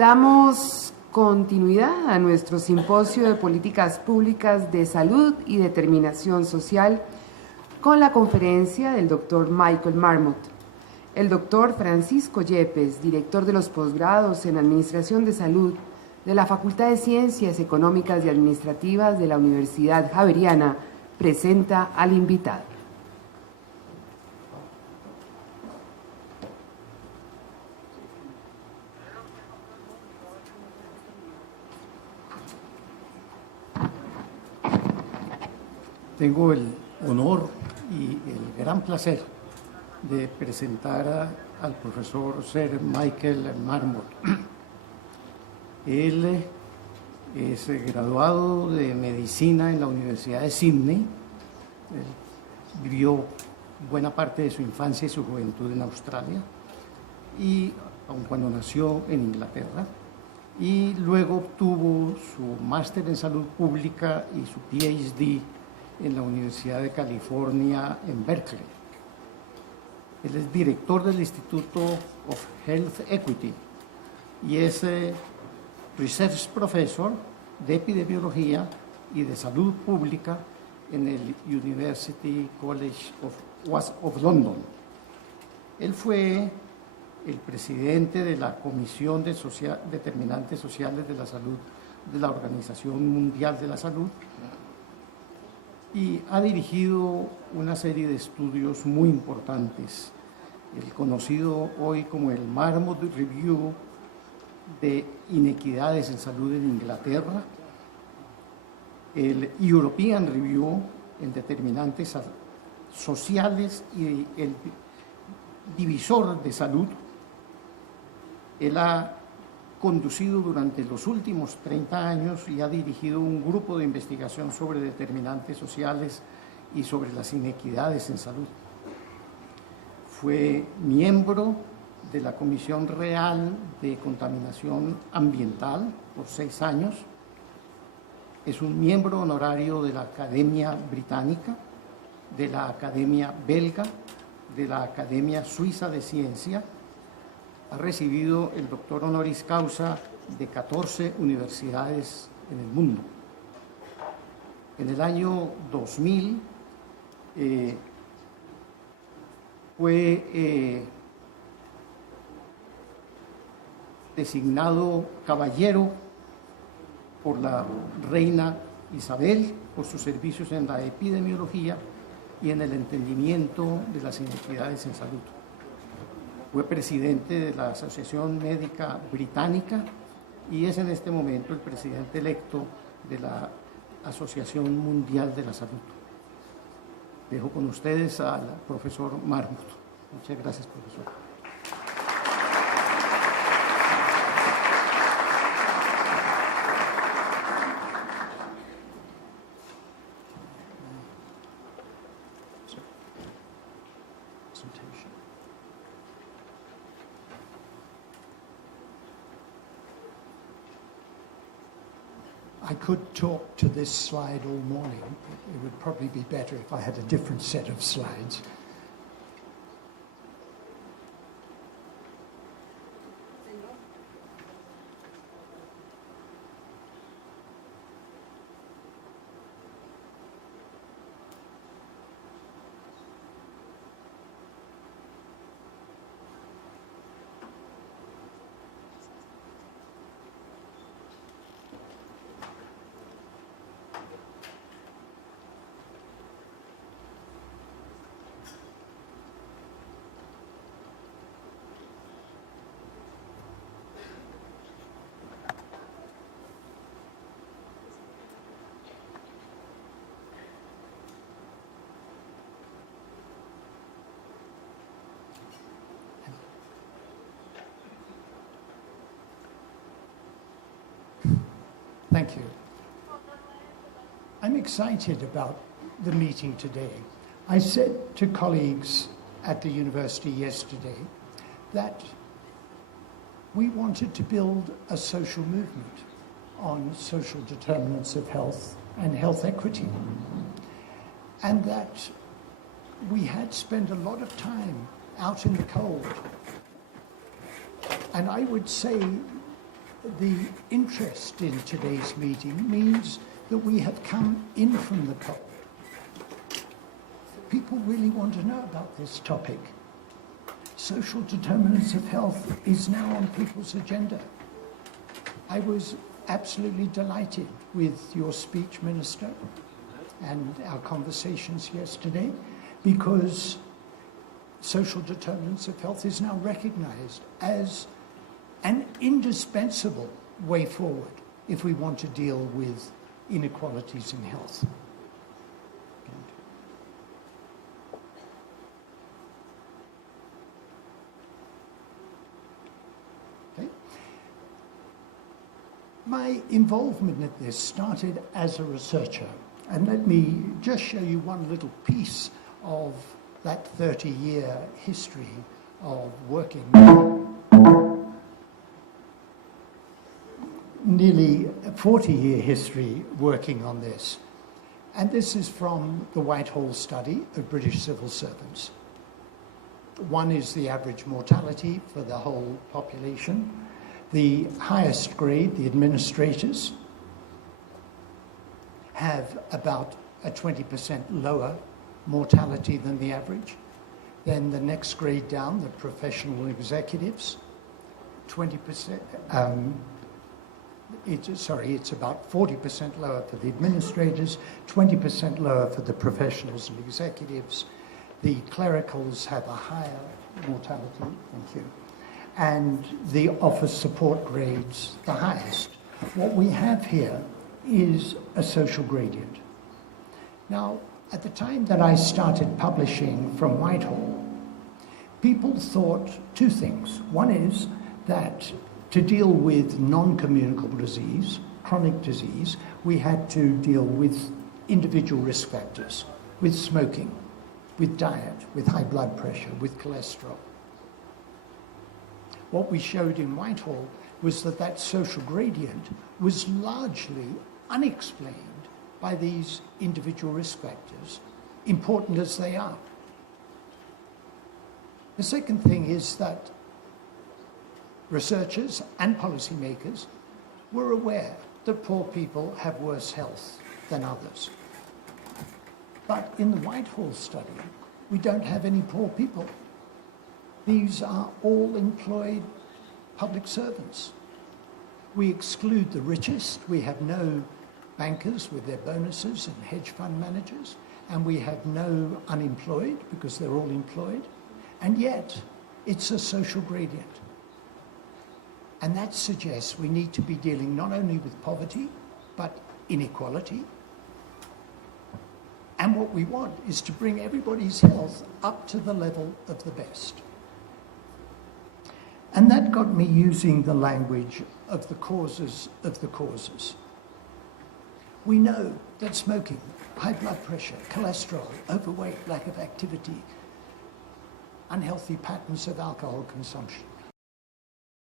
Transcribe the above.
Damos continuidad a nuestro Simposio de Políticas Públicas de Salud y Determinación Social con la conferencia del doctor Michael Marmot. El doctor Francisco Yepes, director de los posgrados en Administración de Salud de la Facultad de Ciencias Económicas y Administrativas de la Universidad Javeriana, presenta al invitado. Tengo el honor y el gran placer de presentar al profesor Sir Michael Marmot. Él es graduado de Medicina en la Universidad de Sydney. Él vivió buena parte de su infancia y su juventud en Australia, y aun cuando nació en Inglaterra, y luego obtuvo su máster en salud pública y su PhD en la Universidad de California en Berkeley. Él es director del Instituto of Health Equity y es Research Professor de Epidemiología y de Salud Pública en el University College of London. Él fue el presidente de la Comisión de Determinantes Sociales de la Salud de la Organización Mundial de la Salud, y ha dirigido una serie de estudios muy importantes, el conocido hoy como el Marmot Review de inequidades en salud en Inglaterra, el European Review en determinantes sociales y el divisor de salud. Él ha conducido durante los últimos 30 años y ha dirigido un grupo de investigación sobre determinantes sociales y sobre las inequidades en salud. Fue miembro de la Comisión Real de Contaminación Ambiental por 6 años. Es un miembro honorario de la Academia Británica, de la Academia Belga, de la Academia Suiza de Ciencia. Ha recibido el doctor honoris causa de 14 universidades en el mundo. En el año 2000 fue designado caballero por la reina Isabel por sus servicios en la epidemiología y en el entendimiento de las inequidades en salud. Fue presidente de la Asociación Médica Británica y es en este momento el presidente electo de la Asociación Mundial de la Salud. Dejo con ustedes al profesor Marmot. Muchas gracias, profesor. I could talk to this slide all morning. It would probably be better if I had a different set of slides. Thank you. I'm excited about the meeting today. I said to colleagues at the university yesterday that we wanted to build a social movement on social determinants of health and health equity, and that we had spent a lot of time out in the cold. And I would say the interest in today's meeting means that we have come in from the cold. People really want to know about this topic. Social determinants of health is now on people's agenda. I was absolutely delighted with your speech, Minister, and our conversations yesterday, because social determinants of health is now recognized as an indispensable way forward if we want to deal with inequalities in health. Okay. My involvement in this started as a researcher, and let me just show you one little piece of that 30-year history of working, nearly 40-year history working on this. And this is from the Whitehall study of British civil servants. One is the average mortality for the whole population. The highest grade, the administrators, have about a 20% lower mortality than the average. Then the next grade down, the professional executives, 20%, it's about 40% lower for the administrators, 20% lower for the professionals and executives. The clericals have a higher mortality, thank you, and the office support grades the highest. What we have here is a social gradient. Now, at the time that I started publishing from Whitehall, people thought two things. One is that to deal with non-communicable disease, chronic disease, we had to deal with individual risk factors, with smoking, with diet, with high blood pressure, with cholesterol. What we showed in Whitehall was that that social gradient was largely unexplained by these individual risk factors, important as they are. The second thing is that researchers and policymakers were aware that poor people have worse health than others. But in the Whitehall study, we don't have any poor people. These are all employed public servants. We exclude the richest. We have no bankers with their bonuses and hedge fund managers, and we have no unemployed because they're all employed. And yet, it's a social gradient. And that suggests we need to be dealing not only with poverty, but inequality. And what we want is to bring everybody's health up to the level of the best. And that got me using the language of the causes of the causes. We know that smoking, high blood pressure, cholesterol, overweight, lack of activity, unhealthy patterns of alcohol consumption,